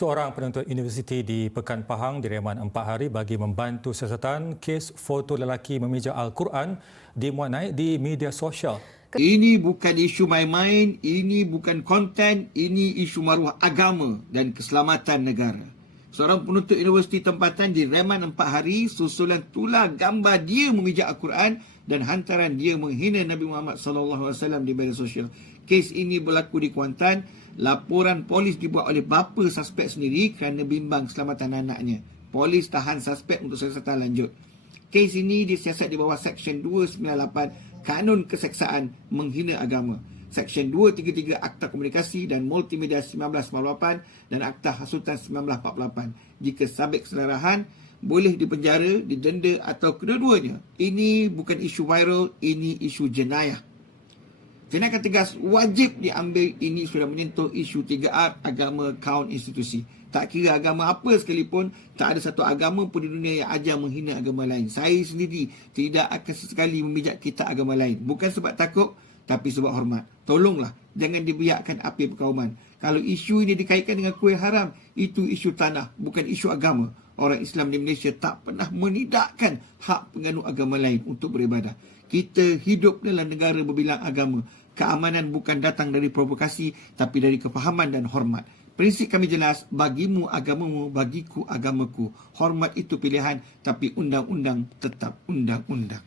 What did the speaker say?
Seorang penuntut universiti di Pekan Pahang direman 4 hari bagi membantu siasatan kes foto lelaki memijak Al-Quran dimuat naik di media sosial. Ini bukan isu main-main, ini bukan konten, ini isu maruah agama dan keselamatan negara. Seorang penuntut universiti tempatan direman 4 hari susulan tular gambar dia memijak Al-Quran dan hantaran dia menghina Nabi Muhammad SAW di media sosial. Kes ini berlaku di Kuantan. Laporan polis dibuat oleh bapa suspek sendiri kerana bimbang keselamatan anaknya. Polis tahan suspek untuk siasatan lanjut. Kes ini disiasat di bawah Seksyen 298 Kanun Keseksaan Menghina Agama, Seksyen 233 Akta Komunikasi dan Multimedia 1998 dan Akta Hasutan 1948. Jika sabit keselarahan, boleh dipenjara, didenda atau kedua-duanya. Ini bukan isu viral, ini isu jenayah. Tindakan tegas wajib diambil. Ini sudah menyentuh isu 3R, agama, kaum, institusi. Tak kira agama apa sekalipun, tak ada satu agama pun di dunia yang ajar menghina agama lain. Saya sendiri tidak akan sesekali memijak kitab agama lain. Bukan sebab takut, tapi sebab hormat. Tolonglah, jangan dibiarkan api perkauman. Kalau isu ini dikaitkan dengan kuih haram, itu isu tanah, bukan isu agama. Orang Islam di Malaysia tak pernah menidakkan hak penganut agama lain untuk beribadah. Kita hidup dalam negara berbilang agama. Keamanan bukan datang dari provokasi, tapi dari kefahaman dan hormat. Prinsip kami jelas, bagimu agamamu, bagiku agamaku. Hormat itu pilihan, tapi undang-undang tetap undang-undang.